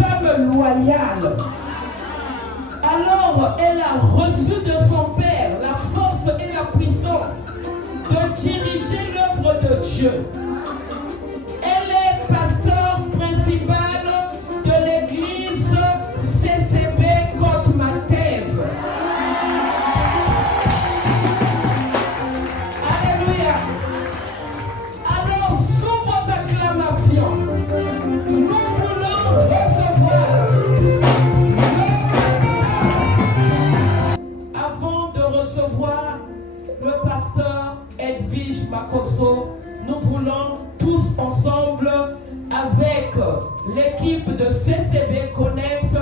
femme loyale. Alors, elle a reçu de son Père la force et la puissance de diriger l'œuvre de Dieu. Elle est pasteur principal de l'église CCB Côte-Matev. Alléluia. Alors, sous vos acclamations, nous voulons recevoir le pasteur Edwige Makoso. Nous voulons tous ensemble, avec l'équipe de CCB Connect,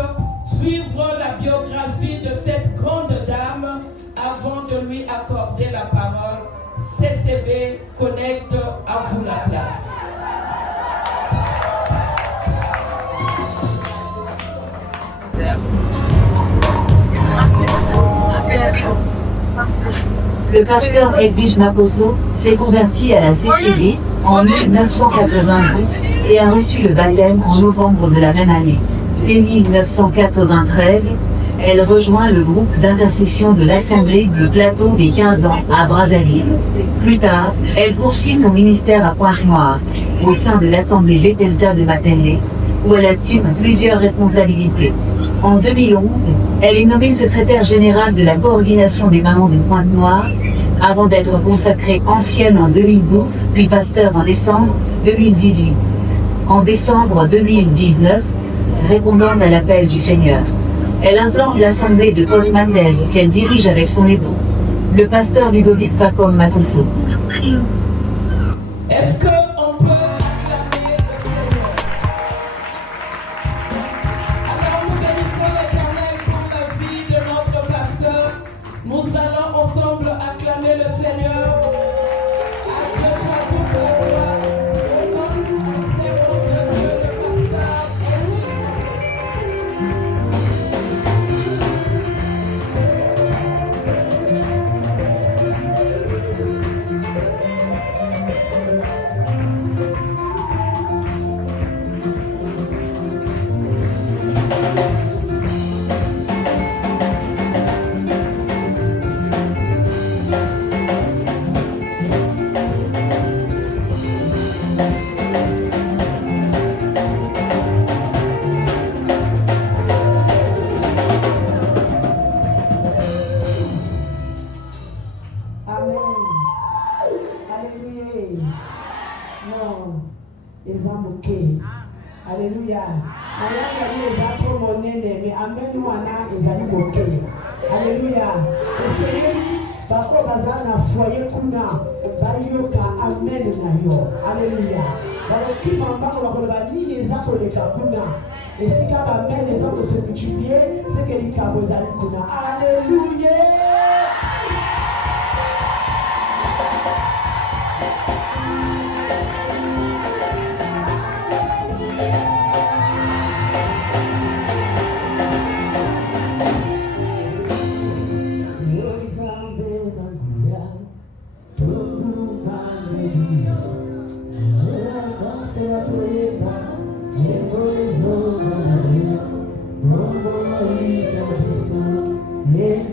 suivre la biographie de cette grande dame avant de lui accorder la parole. CCB Connect, à vous la place. Le pasteur Edwige Makoso s'est converti à la CCB en 1992 et a reçu le baptême en novembre de la même année. Dès 1993, elle rejoint le groupe d'intercession de l'Assemblée du Plateau des 15 ans à Brazzaville. Plus tard, elle poursuit son ministère à Pointe-Noire, au sein de l'Assemblée Bethesda de Matélé, où elle assume plusieurs responsabilités. En 2011, elle est nommée secrétaire générale de la coordination des mamans de Pointe-Noire, avant d'être consacrée ancienne en 2012, puis pasteur en décembre 2018. En décembre 2019, répondant à l'appel du Seigneur, elle implante l'assemblée de Côte-Matev qu'elle dirige avec son époux, le pasteur Ludovic Facom Matosso. Est-ce qu'on peut acclamer le Seigneur? Alors nous bénissons l'Éternel pour la vie de notre pasteur. Nous allons ensemble acclamer le Seigneur. À Dieu soit toute la gloire. Au nom du servant de Dieu, le pasteur Edwige. Alléluia. Alléluia. Bako bazana foyer kuna bayoka amen na yo. Alléluia. Baloki mambango bakoloba nini eza koleka kuna. Esika ba amen eza ko se multiplier, c'est que likambo ezali kuna. Alléluia. Yes,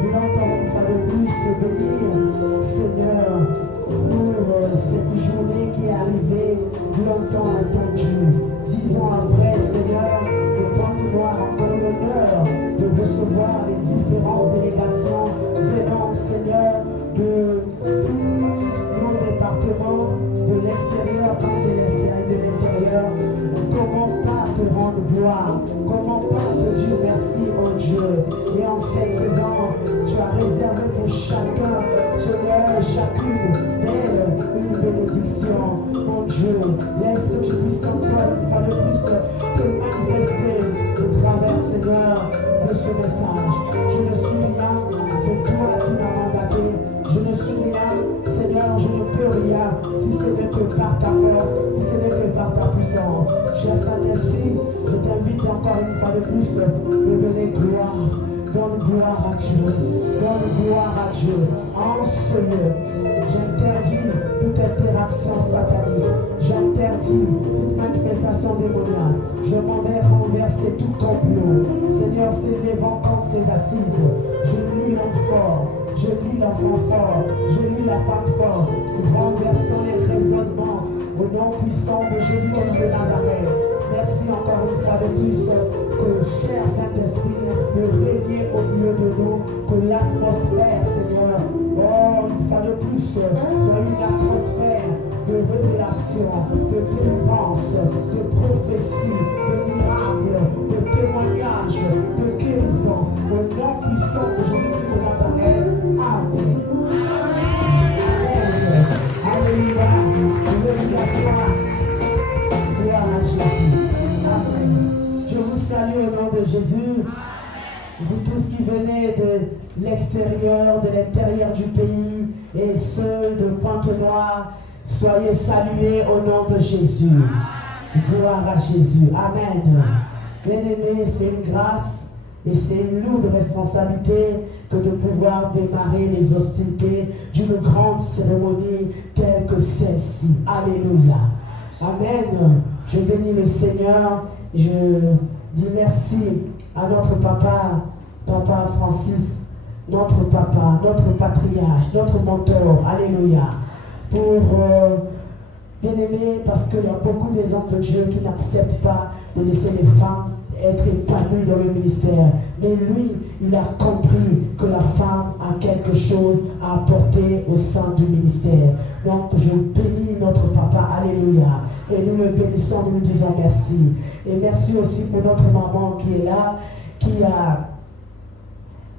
voulons encore une fois de plus te bénir, Seigneur, pour cette journée qui est arrivée longtemps attendue. 10 ans après, Seigneur, le Pointe-Noire a encore l'honneur de recevoir les différentes délégations venant, Seigneur, de tous nos départements, de l'extérieur comme de l'intérieur. Comment pas te rendre gloire? Comment pas te dire merci, mon Dieu? Et en cette saison, tu as réservé pour chacun, Seigneur, chacune d'elles une bénédiction. Mon Dieu, laisse que je puisse encore une fois de plus te manifester au travers, Seigneur, de ce message. Je ne suis rien, c'est toi qui m'as mandaté. Je ne suis rien, Seigneur, je ne peux rien si ce n'est que par ta force, si ce n'est que par ta puissance. Cher Saint-Esprit, je t'invite encore une fois de plus de donner gloire. Donne gloire à Dieu. Donne gloire à Dieu. En ce lieu, j'interdis toute interaction satanique. J'interdis toute manifestation démoniaque. Je m'en vais renverser tout complot. Seigneur, s'élevant contre ses assises. Je nuis l'homme fort. Je nuis l'enfant fort. Je nuis la femme forte. Renversant les raisonnements au nom puissant de Jésus de Nazareth. Merci encore une fois de plus que, cher Saint-Esprit, de régner au milieu de nous, que l'atmosphère, Seigneur, une fois de plus, soit une atmosphère de révélation, de délivrance, de prophétie, de miracles, de témoignages, de guérison, au nom puissant de Jésus de Nazareth. Amen. Alléluia. Gloire à Jésus. Amen. Je vous salue au nom de Jésus. Vous tous qui venez de l'extérieur, de l'intérieur du pays et ceux de Pointe-Noire, soyez salués au nom de Jésus. Gloire à Jésus. Amen. Bien-aimés, c'est une grâce et c'est une lourde responsabilité que de pouvoir démarrer les hostilités d'une grande cérémonie telle que celle-ci. Alléluia. Amen. Je bénis le Seigneur. Je dis merci à notre papa, Papa Francis, notre papa, notre patriarche, notre mentor. Alléluia. Pour bien-aimé, parce qu'il y a beaucoup des hommes de Dieu qui n'acceptent pas de laisser les femmes être épanouies dans le ministère. Mais lui, il a compris que la femme a quelque chose à apporter au sein du ministère. Donc, je bénis notre papa. Alléluia. Et nous le bénissons, nous lui disons merci. Et merci aussi pour notre maman qui est là, qui a,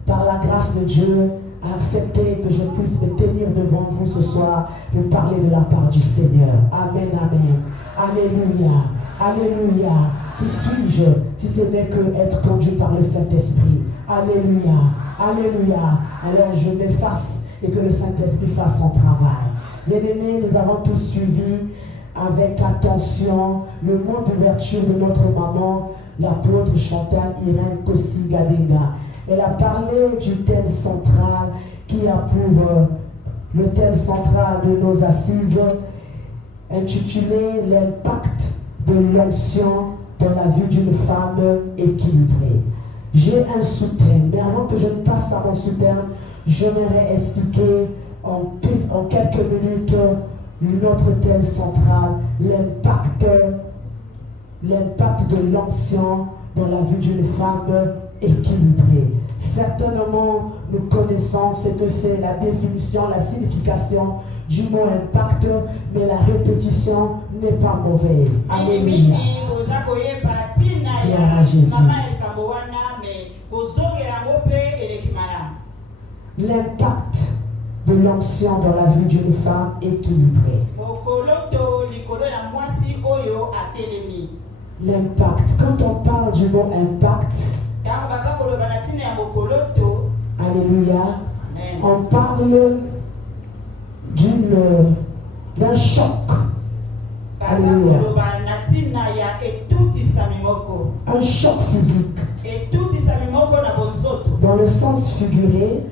par la grâce de Dieu, accepté que je puisse me tenir devant vous ce soir pour parler de la part du Seigneur. Amen, amen. Alléluia. Alléluia. Qui suis-je si ce n'est que être conduit par le Saint-Esprit? Alléluia. Alléluia. Alors je m'efface et que le Saint-Esprit fasse son travail. Bien-aimés, nous avons tous suivi avec attention le mot d'ouverture de notre maman, l'apôtre Chantal Irène Kossi-Gadenga. Elle a parlé du thème central qui a pour le thème central de nos assises intitulé l'impact de l'onction dans la vie d'une femme équilibrée. J'ai un sous-thème, mais avant que je ne passe à mon sous-thème, j'aimerais expliquer en quelques minutes notre thème central, l'impact de l'onction dans la vie d'une femme équilibrée. Certainement, nous connaissons ce que c'est la définition, la signification du mot impact, mais la répétition n'est pas mauvaise. Alléluia. Gloire à Jésus. L'impact de l'onction dans la vie d'une femme équilibrée. L'impact. Quand on parle du mot impact, alléluia, on parle d'un choc. Alléluia. Un choc physique. Dans le sens figuré,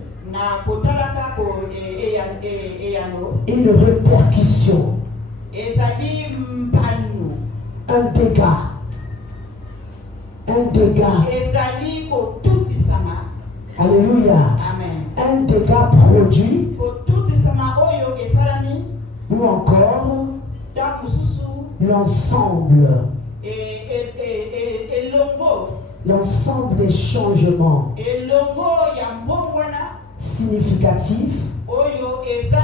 une répercussion. Un dégât. Un dégât. Alléluia. Amen. un dégât produit, kotutisa oyo esalami ou encore ntango mosusu l'ensemble, elongo l'ensemble des changements elongo ya mbongwana significatifs, oyo eza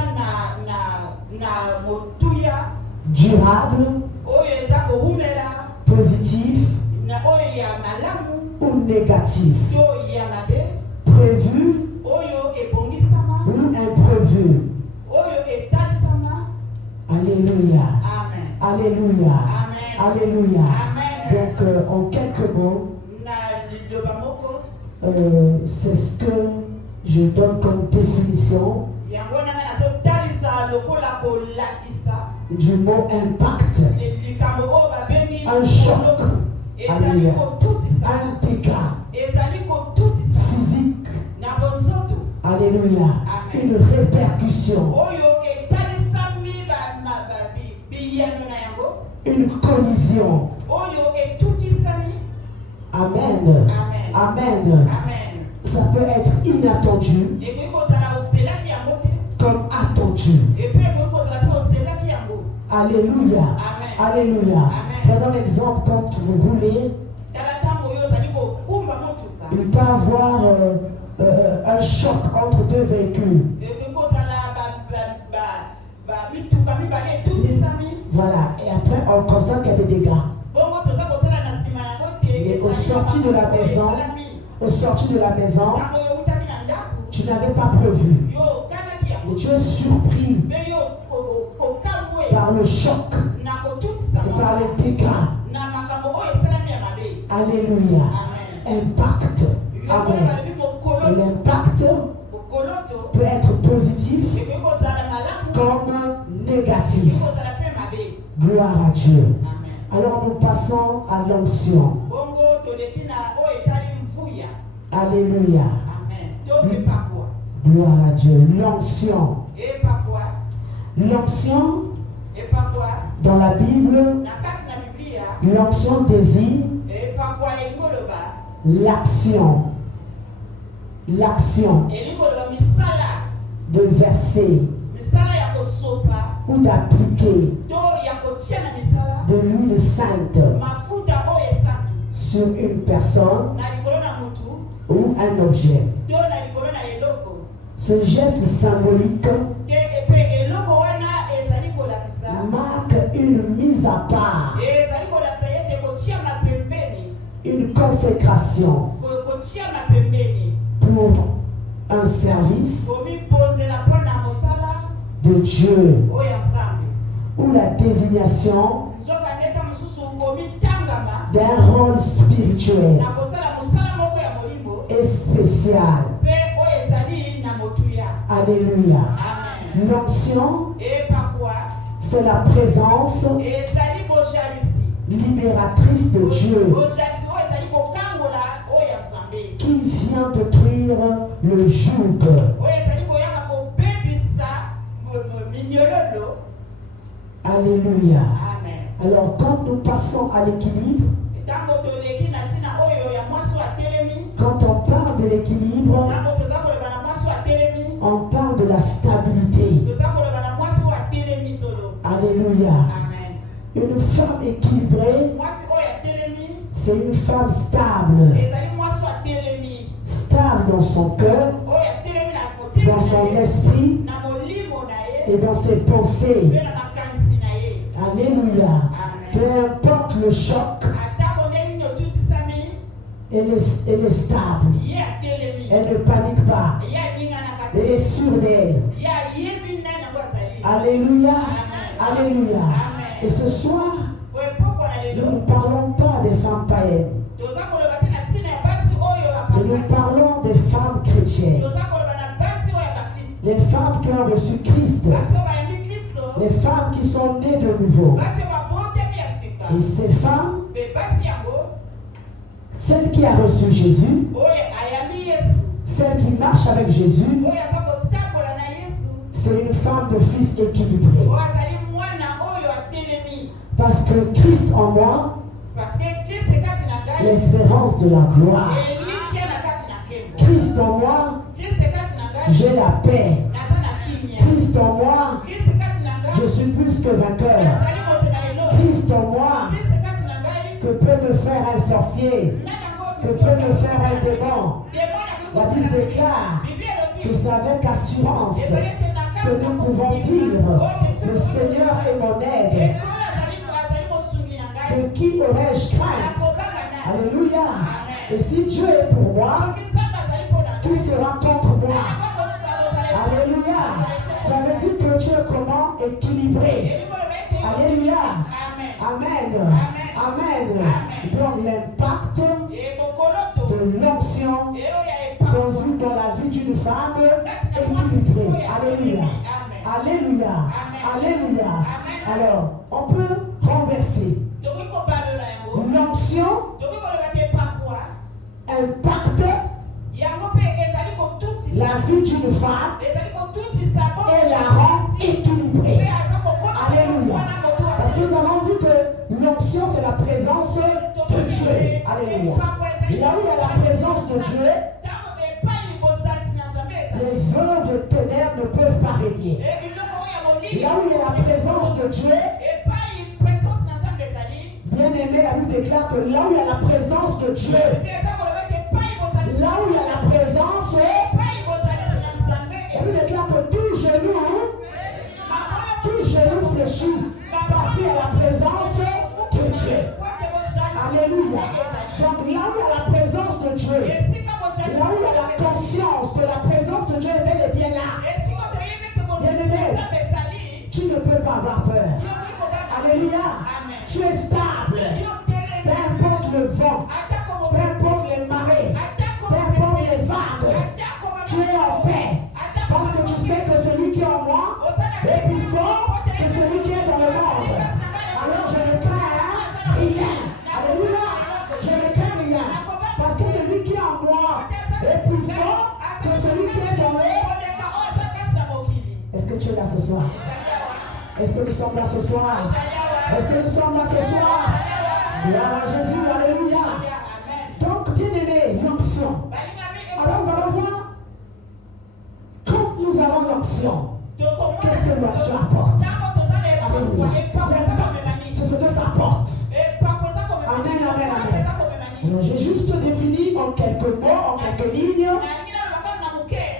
na motuya durables, oyo eza kohumela positifs na oyo ya malamu ou négatifs, to ya mabe prévus oyo ebongisama ou imprévus. oyo etalisama. Alléluia. Amen. Alléluia. Amen. Alléluia. Amen. Donc, en quelques mots, Na liloba moko c'est ce que je donne comme définition yango nanga nazotalisa lokola kolakisa du mot impact. likambo oyo babengi Un choc. ezali Alléluia. kotutisa Un dégât ezali kotutisa physique. na bonzoto Alléluia. Amen. Une répercussion. oyo etalisami biyano na yango Une collision. oyo etutisami. Amen. Amen. Amen. Amen. Ça peut être inattendu ekoki kozala oselaki yango te comme attendu. epe ekoki kozala mpe oselaki yango. Alléluia. Amen. Alléluia. Amen. Prenons l'exemple quand vous roulez, tala ntango oyo ozali kokumba motuka il peut y avoir un choc entre deux véhicules. ekoki kozala mituka mibale etutisami. Voilà. Et après, on constate qu'il y a des dégâts. bongo toza kotala na nsima yango te Et au sorti de la maison, au sorti de la maison, ntango oyo eutaki na ndako tu n'avais pas prévu. yo okanaki yango Mais tu es surpris mpe yo okamwe par le choc na kotutisa et par les dégâts. na makambo oyo esalami ya mabe. Alléluia. Amen. Impact. yo oyo Amen. balobi Et mokoloto l'impact mokoloto peut être positif ekoki kozala malamu comme négatif. ekoki kozala mpe mabe. Gloire à Dieu. Amen. Alors nous passons à l'onction. bongo toleki na oyo etali mvuya. Alléluia. Amen. To mpe pakwa Gloire à Dieu. L'onction. epakwa L'onction, epakwa dans la Bible, na kati na biblia l'onction désigne epakwa elingi koloba l'action. L'action elingi koloba misala de verser misala ya kosopa ou d'appliquer to ya kotia na misala de l'huile sainte mafuta oyo esantu sur une personne na likolo na mutu ou un objet. to na likolo na eloko Ce geste symbolique te epe eloko wana ezali kolakisa marque une mise à part, ezali kolakisa ete kotia mapembeni une consécration kotia mapembeni pour un service komibonzela mpo na mosala de Dieu oyo ya nzambe ou la désignation nzoka ndeta mosusu komitangama d'un rôle spirituel na kosala mosala moko ya molimo et spécial. mpe oyo ezali na motuya. Alléluia. Amen. L'onction, epakwa c'est la présence ezali bojalisi libératrice de Dieu bojalisi oyo ezali kokangola oyo ya nzambe qui vient détruire le joug. oyo ezali koyaka kobebisa minyololo. Alléluia. Amen. Alors quand nous passons à l'équilibre, ntango toleki na ntina oyo ya mwasi wa telemi quand on parle de l'équilibre, ntango toza koloba na mwasi wa telemi on parle de la stabilité. toza koloba na mwasi wa telemi solo. Alléluia. Amen. Une femme équilibrée, mwasi oyo ya telemi c'est une femme stable. ezali mwasi wa telemi Stable dans son cœur, oyo ya telemi na dans son motema esprit na molimo na ye et dans ses pensées. mpe na makanisi na ye. Alléluia. Amen. Peu importe le choc, atako ndenge nini otutisami elle est stable. ye atelemi Elle ne panique pas. ye alinganaka Elle est te sûre d'elle. ye ayebi nani yango azali. Alléluia. Amen. Alléluia. Amen. Et ce soir, boye poko na nous lelo ne parlons pas des femmes païennes. toza koloba te na ntina ya basi oyo Mais nous bapaka parlons des femmes chrétiennes. toza koloba na basi oyo ya bakristo Les femmes qui ont reçu Christ. basi oyo bayambi kristo Les femmes qui sont nées de nouveau. basi oyo babotemi ya sika Et ces femmes, mpe basi yango celle qui a reçu Jésus, oyo ayambi yesu celle qui marche avec Jésus, oyo aza kotambola na yesu c'est une femme de fils équilibré. oyo azali mwana oyo atelemi Parce que Christ en moi, parce que kristo kati na ngai l'espérance de la gloire. elikia na kati na nkembo Christ en moi, kristo kati na ngai J'ai la paix. naza na kimia. Christ en moi, Kristo kati na ngai, je suis plus que vainqueur. nazali moto na eloko. Christ en moi, Kristo kati na ngai, que peut me faire un sorcier, que peut me faire un démon. La Bible déclare que c'est avec assurance que nous pouvons dire, le Seigneur est mon aide. De qui aurais-je crainte? Alléluia. Et si Dieu est pour moi, qui sera contre moi? Alléluia. Ça veut dire que Dieu est comment? Équilibré. Alléluia. Amen. Amen. Donc l'impact de l'onction dans la vie d'une femme équilibrée. Alléluia. Alléluia. Alléluia. Alors, on peut renverser. L'onction impacte la vie d'une femme et la rend équilibrée. Alléluia. Parce que nous avons vu que l'onction, c'est la présence de Dieu. Alléluia. Là où il y a la présence de Dieu, les œuvres de ténèbres ne peuvent pas régner. Là où il y a la présence de Dieu, bien aimé, la Bible déclare que là où il y a la présence de Dieu, là où il y a la présence, la Bible déclare que tout genou fléchit parce qu'il y a la présence de Dieu. Alléluia. Donc là où il y a la présence de Dieu, là où il y a la conscience que la présence de Dieu est bel et bien là, bien aimé, tu ne peux pas avoir peur. Alléluia. Tu es stable. Peu importe le vent, peu importe les marées, peu importe les vagues, tu es en paix. Parce que tu sais que celui qui est en moi est plus fort que celui qui est dans le monde. Alors je ne crains rien. Alléluia. Je ne crains rien. Parce que celui qui est en moi est plus fort que celui qui est dans le monde. Est-ce que tu es là ce soir? Est-ce que nous sommes là ce soir? Est-ce que nous sommes là ce soir? Gloire à Jésus, alléluia. Donc, bien aimé, l'onction. Alors, nous allons voir, quand nous avons l'onction, qu'est-ce que l'onction apporte? Alléluia. C'est ce que ça apporte. Amen, amen, amen. Alors, j'ai juste défini en quelques mots, en quelques lignes,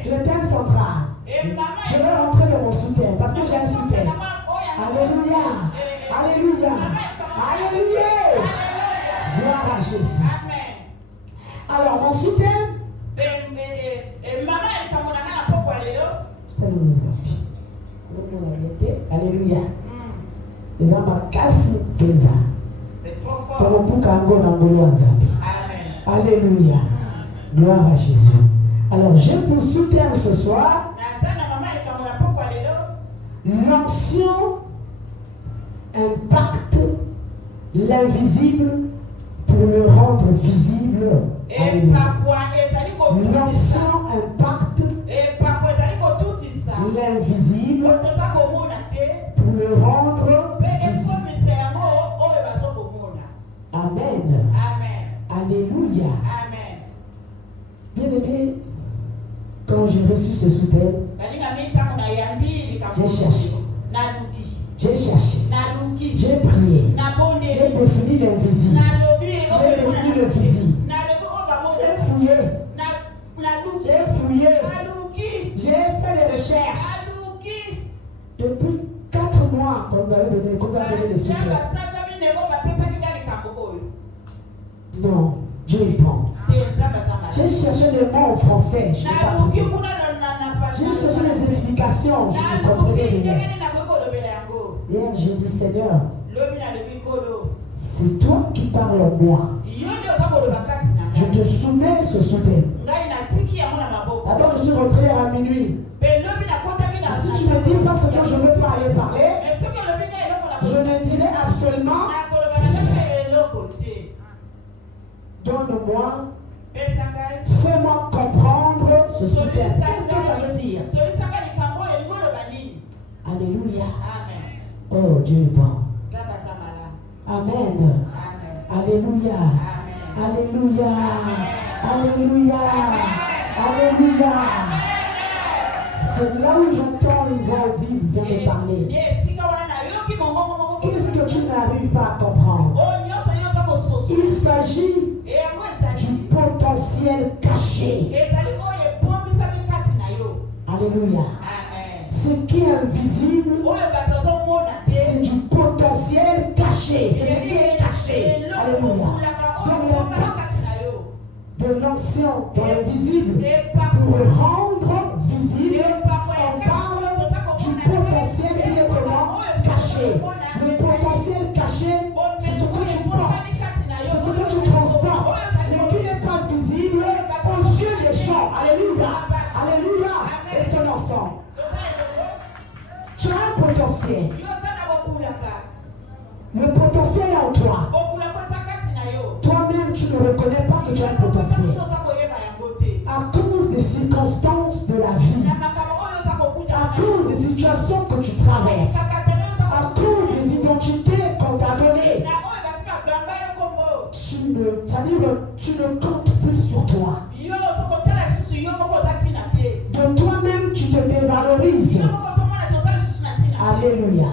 le thème central. Je vais rentrer dans mon soutien, parce que j'ai un soutien. Alléluia. Alléluia. Alléluia. Gloire à Jésus. Alors, mon soutien. Alléluia. Les hommes cassent Kenza. Alléluia. Gloire à Jésus. Alors, j'ai pour soutien ce soir l'onction impacte l'invisible pour le rendre visible. L'onction impacte l'invisible pour le rendre visible. Amen. Alléluia. Bien aimé, quand j'ai reçu ce soutien, j'ai cherché. J'ai cherché. J'ai prié. J'ai défini l'invisible. J'ai défini le visible. J'ai fouillé. J'ai fouillé. J'ai fait des recherches. Depuis 4 mois qu'on m'avait donné, qu'on m'a donné des soutiens. Non, Dieu est bon. J'ai cherché les mots en français, je n'ai pas trouvé. J'ai cherché les explications, je ne comprenais rien. Hier, j'ai dit, Seigneur, c'est toi qui parles en moi. Je te soumets ce soutien. D'abord, je suis rentré à minuit. Si tu me dis parce que je ne veux pas aller parler, je ne dirai absolument donne-moi, fais-moi comprendre ce soutien. Qu'est-ce que ça veut dire? Alléluia. Oh, Dieu est bon. Amen. Alléluia. Alléluia. Alléluia. Alléluia. C'est là où j'entends une voix dire, vient me parler. Qu'est-ce que tu n'arrives pas à comprendre? Il s'agit du potentiel caché. Alléluia. Ce qui est invisible, c'est du potentiel caché. C'est ce qui est caché. Alléluia. Donc l'impact de l'ancien dans l'invisible pour le rendre visible, on parle du potentiel qui est comment caché. Le potentiel caché, c'est ce que tu portes, c'est ce que tu transportes, mais qui n'est pas visible aux yeux des gens. Alléluia. Alléluia. Est-ce qu'on est ensemble? Tu as un potentiel. Le potentiel est en toi. Toi-même, tu ne reconnais pas que tu as un potentiel. À cause des circonstances de la vie, à cause des situations que tu traverses, à cause des identités qu'on t'a données, tu ne comptes plus sur toi. De toi-même, tu te dévalorises. Alléluia.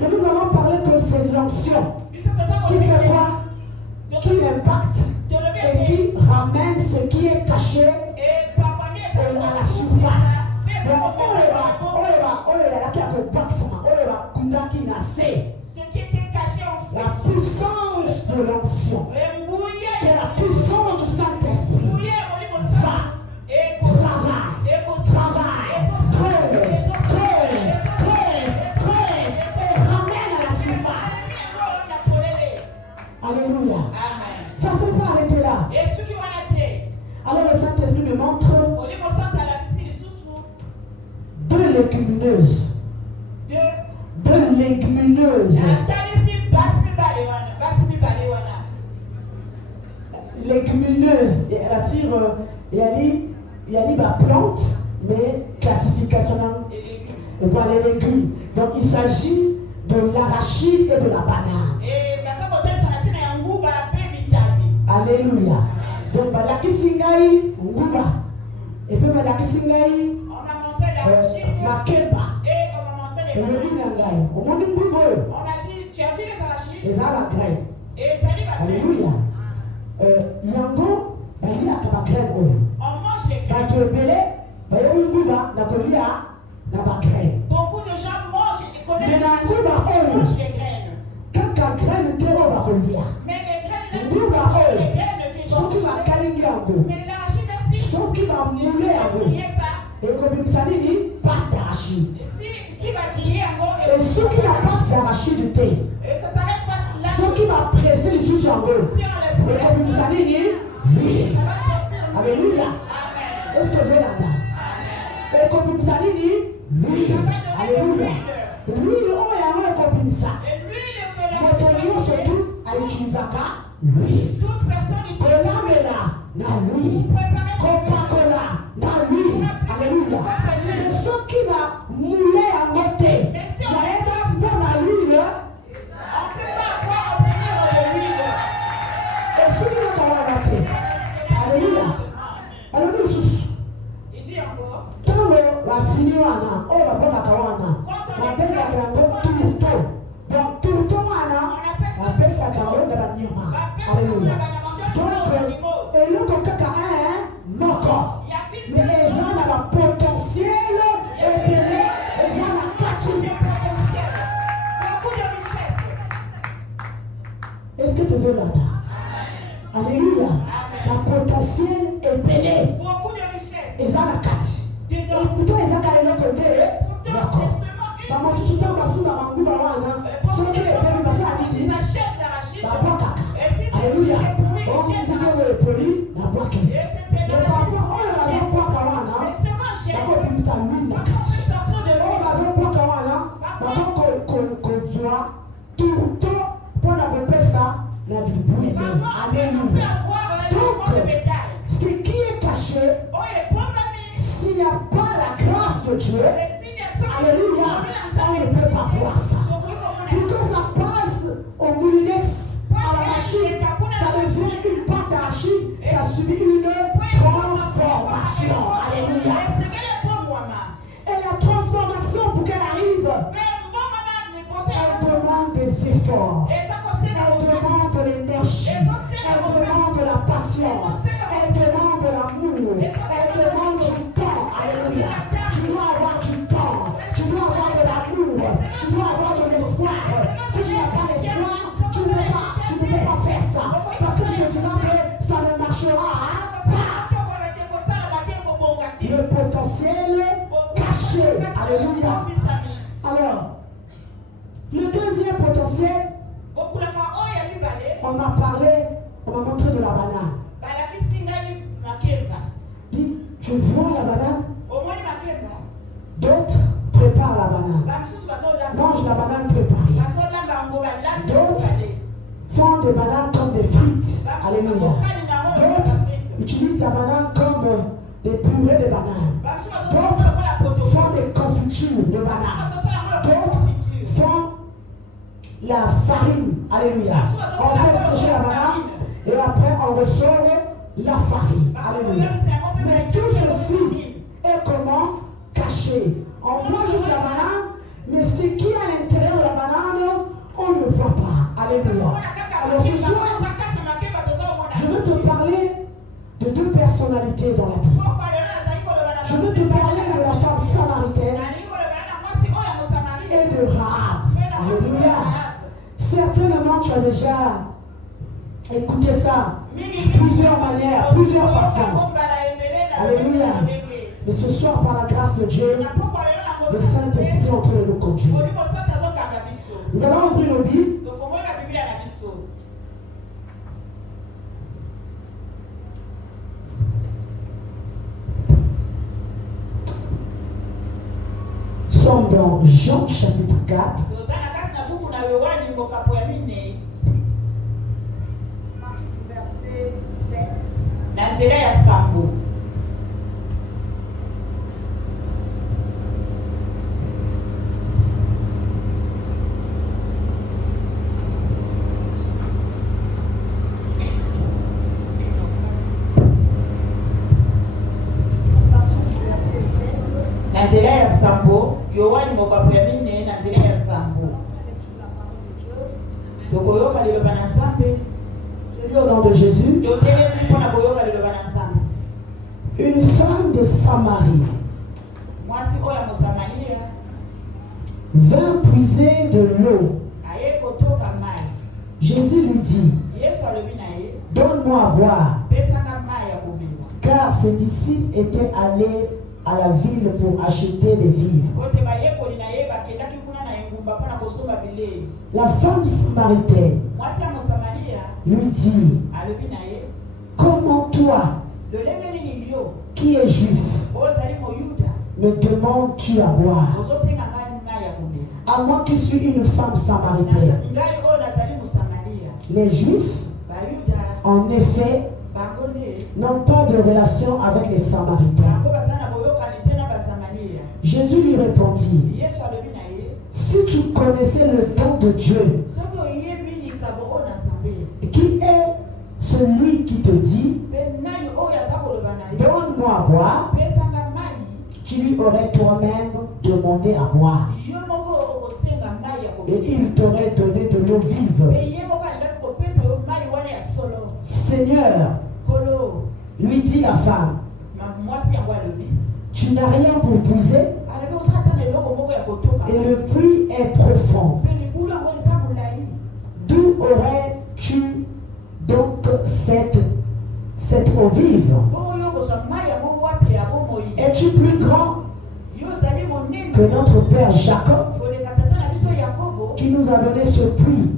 Mais nous allons parler que c'est l'onction qui fait quoi? Qui impacte et qui ramène ce qui est caché à la surface. Donc, la puissance de l'onction, que la puissance du Saint-Esprit va, travaille, creuse, et ramène à la surface. Alléluia. Ça ne s'est pas arrêté là. Alors le Saint-Esprit me montre deux légumineuses. Deux légumineuses. Légumineuse, c'est-à-dire il y a la plante, mais classification voilà les légumes. Donc il s'agit de l'arachide et de la banane. Alléluia. Donc la kisingai nguba et puis la kisingai makeba. On a dit tu as vu les arachides? Les arachides. Et ça dit alléluia. Yango, il y a des graines. On mange les graines. Quand tu es belé, il y a une gouba, beaucoup de gens mangent et connaissent les graines. Quand la graine est mais les graines sont qui va caler mais l'arachide sont qui va mouler et comme ça dit, pas d'arachide. Si va crier et ceux qui la passe d'arachide thé. Ceux qui va presser les sous en gros. Et comme ça dit, oui. Alléluia. Est-ce que je vais là-bas? Et comme ça dit, oui. Alléluia. L'huile, on est comme ça. Quand on surtout à utiliser oui. Toute personne utilise là, oui. Coca-Cola, oui. Alléluia. Et ceux qui va mouler à côté, il y a un l'huile. On peut pas avoir obtenir de l'huile. Et ceux qui vont avoir la paix. Alléluia. Alléluia. Il dit encore. Quand on va finir, on va pas Kawana. On appelle la tourteau. Donc, tourteau, on appelle ça Kawana de la Niama. Alléluia. Donc, et là, quand quelqu'un a un moko, mais les gens ont le potentiel et les gens ont la capacité. Beaucoup de richesse. Est-ce que tu veux là-bas? Alléluia. Le potentiel est belé. Beaucoup de richesse. Ils ont la capacité. Et pourtant, ils ont quand même le côté. D'accord. Maman, je suis dans ma soute à Mangou, ce qui est permis, parce que ils achètent l'arachide. La boîte caca. Alléluia. On dit le poli, la boîte. Mais parfois, on a la boîte caca. D'abord, il me salue la carte. On a la boîte caca. D'abord, qu'on doit tout le temps pour la ça, la Bible. Alléluia. Donc, ce qui est caché, s'il n'y a pas la grâce de Dieu, alléluia, on ne peut pas voir ça. Pour que ça passe au moulinex, à la machine, ça devient une pâte d'arachide, ça subit une transformation. Alléluia. Et l'effort. Elle demande de l'énergie. Elle demande de la patience. Elle demande de l'amour. Elle demande du temps. Alléluia. Tu dois avoir du temps. Tu dois avoir de l'amour. Tu dois avoir de l'espoir. Si tu n'as pas l'espoir, tu ne peux pas faire ça. Parce que tu te diras que ça ne marchera pas. Le potentiel caché. Alléluia. Alors, le deuxième potentiel, on m'a parlé, on m'a montré de la banane. Dis, tu vois la banane? D'autres préparent la banane. Mange la banane préparée. D'autres font des bananes comme des frites. Alléluia. D'autres utilisent la banane comme des purées de bananes. D'autres font des confitures de bananes. D'autres font la farine. Alléluia. On fait sécher la banane et après on ressort la farine. Alléluia. Mais tout ceci est comment? Caché. On voit juste la banane, mais ce qui est à l'intérieur de la banane, on ne voit pas. Alléluia. Alors ce soir, je veux te parler de deux personnalités dans la Bible. Je veux te parler de la femme samaritaine et de Rahab. Alléluia. Certainement, tu as déjà écouté ça de plusieurs manières, plusieurs façons. Alléluia. Mais ce soir, par la grâce de Dieu, le Saint-Esprit est en train de nous conduire. Nous allons ouvrir nos Bibles. Nous sommes dans Jean chapitre 4. Verset 7. Nzira ya Sambo, Yohani mokapu ya mine na nzira ya Sambo. Tokoyoka liloba na Nzambe. Je lis au nom de Jésus. Une femme de Samarie vint puiser de l'eau. Jésus lui dit, donne-moi à boire. Car ses disciples étaient allés à la ville pour acheter des vivres. La femme samaritaine lui dit, comment toi, qui es juif, me demandes-tu à boire, à moi qui suis une femme samaritaine? Les juifs, en effet, n'ont pas de relation avec les samaritains. Jésus lui répondit, si tu connaissais le don de Dieu, qui est celui qui te dit, donne-moi à boire, tu lui aurais toi-même demandé à boire. Et il t'aurait donné de l'eau vive. Seigneur, lui dit la femme, tu n'as rien pour puiser et le puits est profond. D'où aurais-tu donc cette eau vive? Es-tu plus grand que notre père Jacob qui nous a donné ce puits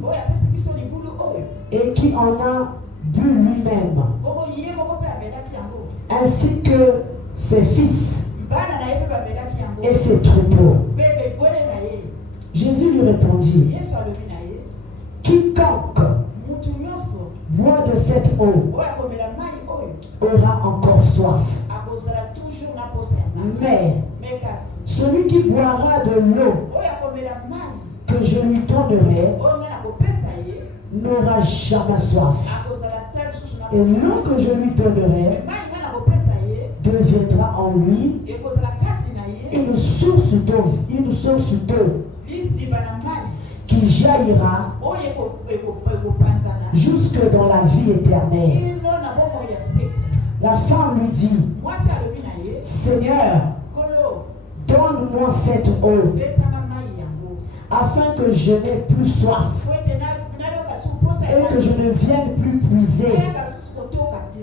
et qui en a bu lui-même, ainsi que ses fils et ses troupeaux? Jésus lui répondit, quiconque boit de cette eau aura encore soif. Mais celui qui boira de l'eau que je lui donnerai n'aura jamais soif. Et l'eau que je lui donnerai deviendra en lui une source d'eau qui qui jaillira jusque dans la vie éternelle. La femme lui dit, Seigneur, donne-moi cette eau, afin que je n'ai plus soif et que je ne vienne plus puiser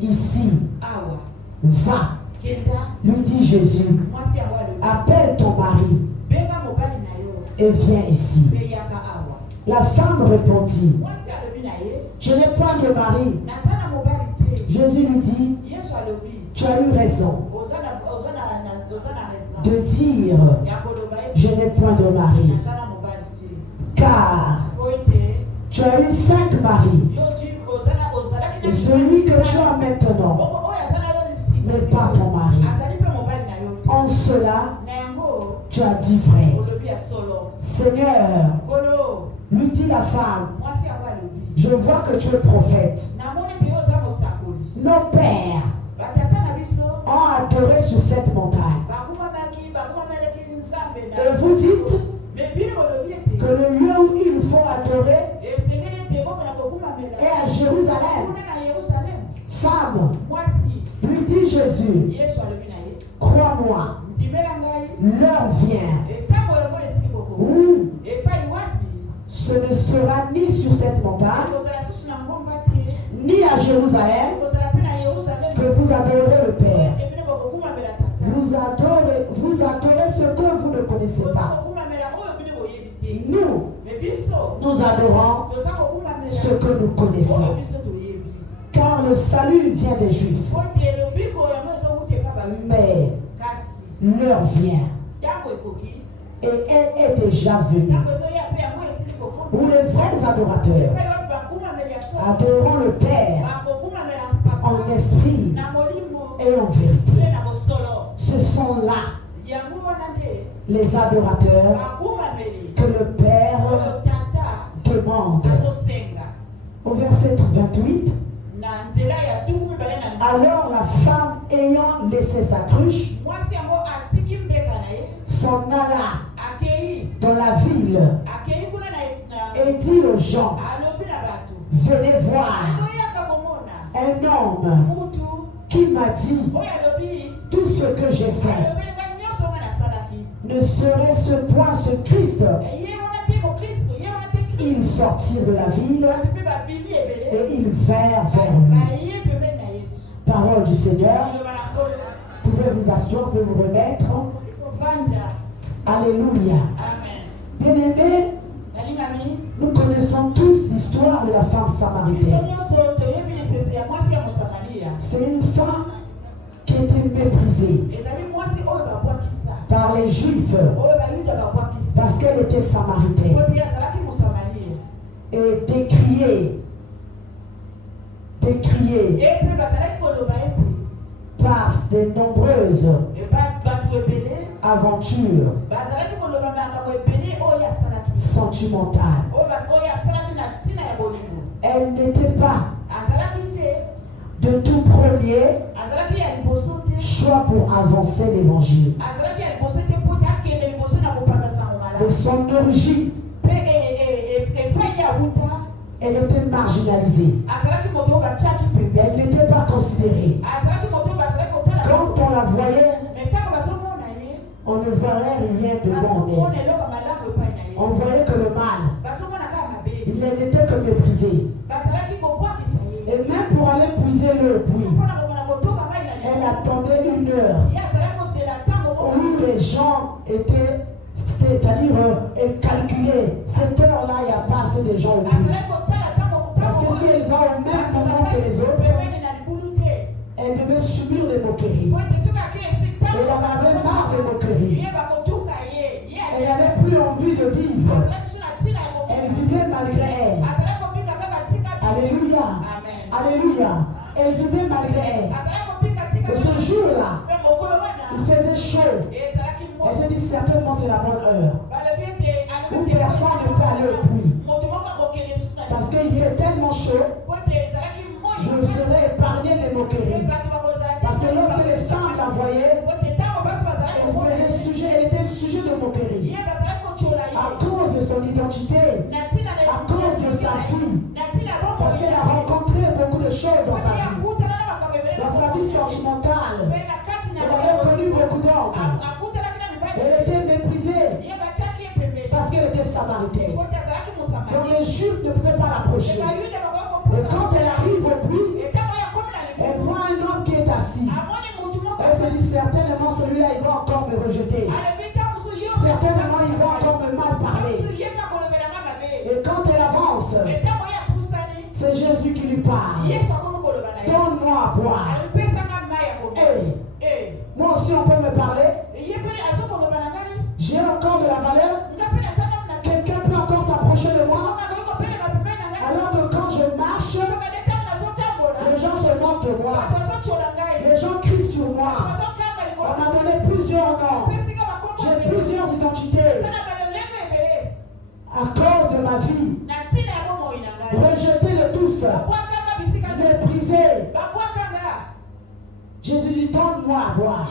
ici. Va, lui dit Jésus, appelle ton mari et viens ici. La femme répondit, je n'ai point de mari. Jésus lui dit, tu as eu raison de dire, je n'ai point de mari, car tu as eu 5 maris, et celui que tu as maintenant n'est pas ton mari. En cela, tu as dit vrai. Seigneur, lui dit la femme, je vois que tu es prophète. Nos pères ont adoré sur cette montagne. Et vous dites que le lieu où il faut adorer est à Jérusalem. Femme, lui dit Jésus, crois-moi, l'heure vient où ce ne sera ni sur cette montagne, ni à Jérusalem, que vous adorerez le Père. Vous adorez ce que vous ne connaissez pas. Nous adorons ce que nous connaissons. Car le salut vient des Juifs. Mais l'heure vient, et elle est déjà venue, où les vrais adorateurs adoreront le Père en esprit et en vérité. Ce sont là les adorateurs que le Père demande. Au verset 28, alors la femme ayant laissé sa cruche s'en alla dans la ville et dit aux gens, venez voir un homme qui m'a dit tout ce que j'ai fait. Ne serait-ce point ce Christ? Ils sortirent de la ville et ils vinrent vers lui. Parole du Seigneur. Vous pouvez vous asseoir, vous pouvez vous remettre. Alléluia. Bien-aimés, nous connaissons tous l'histoire de la femme samaritaine. C'est une femme qui était méprisée par les Juifs parce qu'elle était samaritaine et décriée par de nombreuses aventures sentimentales. Elle n'était pas de tout premier choix pour avancer l'évangile. De son origine, elle était marginalisée. Elle n'était pas considérée. Quand on la voyait, on ne voyait rien de bon en elle. On voyait que le mal, il n'était que méprisé. Et même pour aller puiser le puits, elle attendait une heure où les gens étaient, c'est-à-dire, elle calculait, cette heure-là, il n'y a pas assez de gens au puits. Parce que si elle va au même moment que les autres, elle devait subir des moqueries. Elle en avait marre des moqueries. Elle n'avait plus envie de vivre. Elle vivait malgré elle. Alléluia. Alléluia. Elle vivait malgré elle. Et ce jour-là, il faisait chaud. Elle s'est dit certainement c'est la bonne heure. Où personne ne peut aller au puits. Parce qu'il fait tellement chaud, je serai épargné des moqueries. Parce que lorsque les femmes la voyaient, elle était sujet de moquerie. À cause de son identité, à cause de sa vie, parce qu'elle a rencontré beaucoup de choses dans sa vie sentimentale. Elle avait connu beaucoup d'hommes. Elle était méprisée parce qu'elle était samaritaine. Donc les Juifs ne pouvaient pas l'approcher. Et quand elle arrive au puits, elle voit un homme qui est assis. Elle se dit certainement celui-là il va encore me rejeter. Certainement il va encore me mal parler. Et quand elle avance, c'est Jésus qui lui parle. Donne-moi à boire. Hey, moi aussi on peut me parler. J'ai encore de la valeur. Quelqu'un peut encore s'approcher de moi. Alors que quand je marche, les gens se moquent de moi. Les gens crient sur moi. On m'a donné plusieurs noms. J'ai plusieurs identités. À cause de ma vie, rejeté de tous, méprisé. Jésus dit, donne-moi à boire.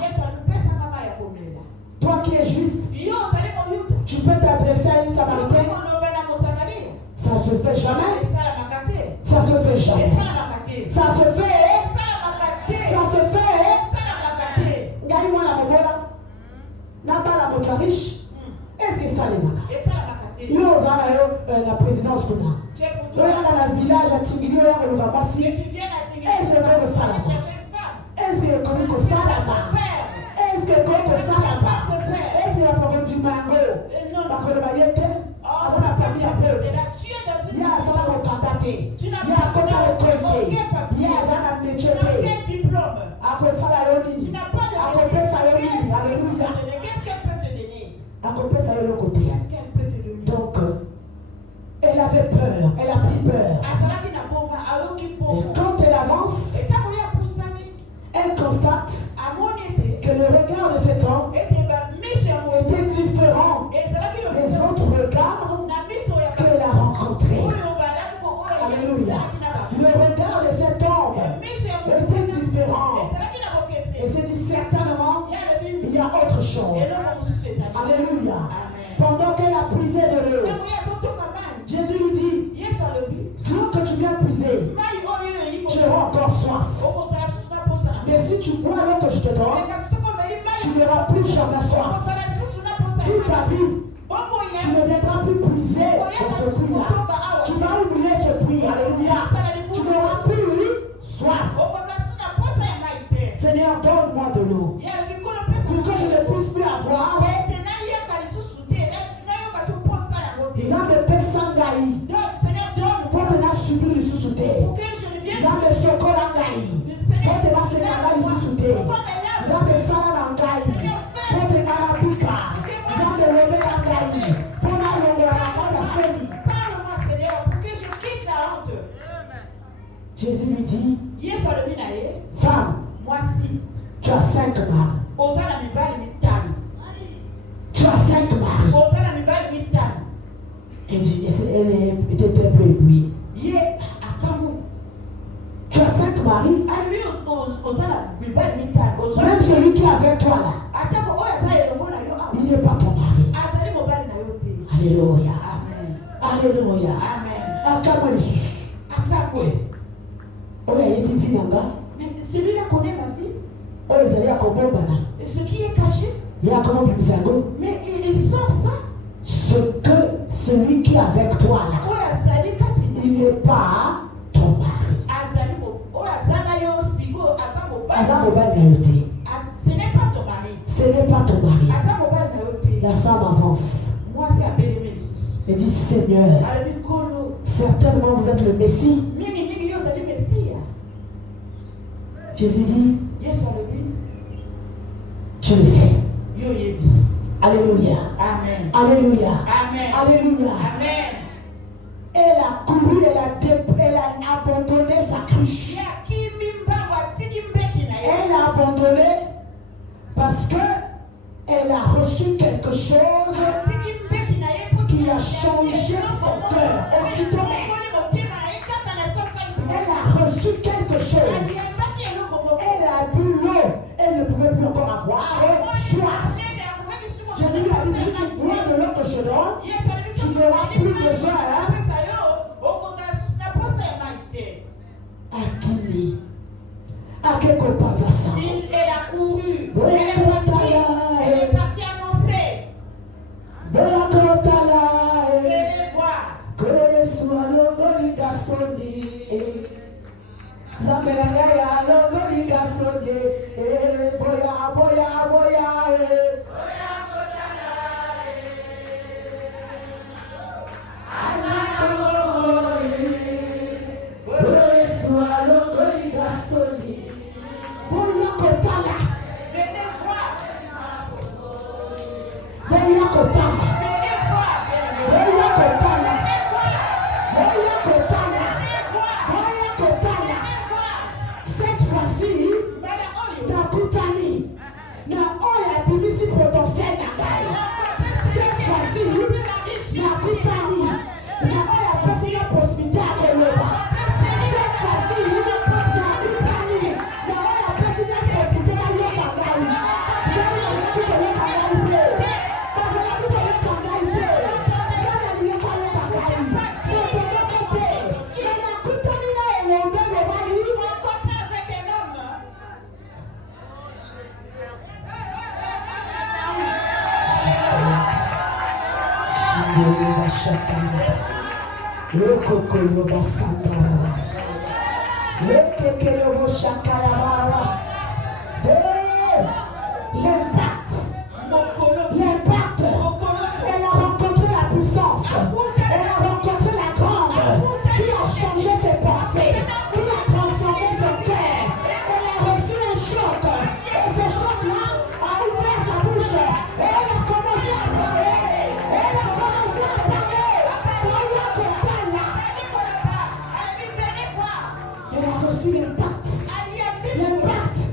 Toi qui es juif, tu peux t'adresser à une samaritaine. Ça se fait jamais. Ça se fait jamais. Ça se fait. Ça se fait. Gagne-moi la mobola. N'a-pas la moto riche. Est-ce que ça les maka? Yo, on a la présidence qu'on a. On a la village à Tigiri, on a le Gabassi. Est-ce que c'est vrai que ça là-bas? Est-ce que c'est comme ça là-bas? Est-ce que c'est comme ça là-bas? Est-ce que c'est comme du mango? Parce que le maillot, la famille a peur. Il y a ça là au cantate. Il y a un côté au côté. Il y a ça là au métier. Après ça là, après ça là, alléluia. Après ça là, le côté. Donc, elle avait peur. Elle a pris peur. Et quand elle avance, elle constate que le regard de cet homme était différent des autres regards qu'elle a rencontrés. Alléluia. Le regard de cet homme était différent. Et c'est dit certainement, il y a autre chose. Alléluia. Pendant qu'elle a puisé de l'eau, Jésus lui dit, l'eau que tu viens puiser, tu auras encore soif. Mais si tu bois l'eau que je te donne, tu n'auras plus jamais soif. Toute ta vie, tu ne viendras plus puiser dans ce puits-là. Tu vas oublier ce puits. Alléluia. Tu n'auras plus soif. Seigneur, donne-moi de l'eau. Pour que je ne puisse plus avoir. Zambe pesangai. Pour te la subir le sous-souté. Zambe sokolangai. Pour te la sekanga le sous-souté. Zambe salangai. Pour te la pika. Zambe lobelangai. Pour la lobelangai. Parle-moi, Seigneur, pour que je quitte la honte. Jésus lui dit, femme, tu as 5 maris. Tu as 5 maris. Elle était un peu éblouie. Tu as 5 maris. Même celui qui est avec toi là, il n'est pas ton mari. Alléluia. Alléluia. Celui-là connaît ma vie. Ce qui est caché. Mais il sort ça. Celui qui est avec toi là, il n'est pas ton mari. Ce n'est pas ton mari. Ce n'est pas ton mari. La femme avance. Elle dit, Seigneur, certainement vous êtes le Messie. Jésus dit, tu le sais. Alléluia. Amen. Alléluia. Amen. Alléluia. Amen. Elle a couru, elle a abandonné sa cruche. Elle a abandonné parce que elle a reçu quelque chose qui a changé son cœur. Aussitôt, elle a reçu quelque chose. Elle a bu l'eau. Elle ne pouvait plus encore avoir soif. Jésus lui a dit, si tu bois de l'eau que je donne, tu ne n'aura plus besoin. Hein? Akimi. Akeko Pazasa. Elle a couru. Oui, Elle est partie annoncer. Venez voir. Cette fois-ci, nakutani na oya bimisi potentiel na ngai. Cette fois-ci, nakutani na oya pesi ya possibilité ya koloba. Cette fois-ci, nakutani na oya pesi ya possibilité ya yoka ngai. Ngai nazalaki koyoka ngai te. Bazalaki koyoka ngai te. Ngai nalingaka yoka ngai. Kotoyoka te. Na nakutani na elombe mobali. Yoba Shatana, Lokoko Yoba Sandara, Lekeke Yobo Shakayabara. L'impact, elle a rencontré la puissance, elle a rencontré la grande, qui a changé ses pensées, qui a transformé son cœur. Elle a reçu un choc, et ce choc-là a ouvert sa bouche, et elle a commencé à parler. Elle a commencé à parler. Elle a reçu l'impact. L'impact.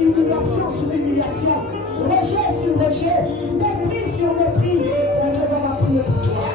Humiliation sur humiliation, rejet sur rejet, mépris sur mépris. On va prier pour toi.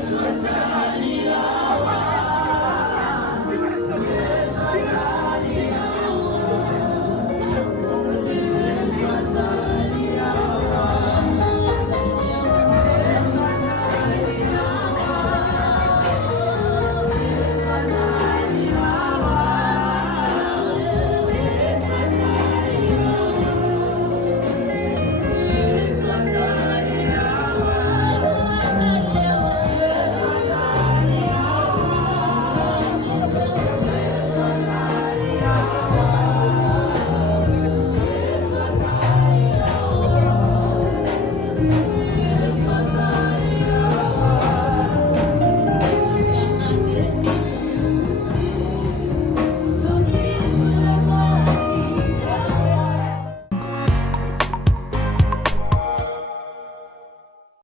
Yes, was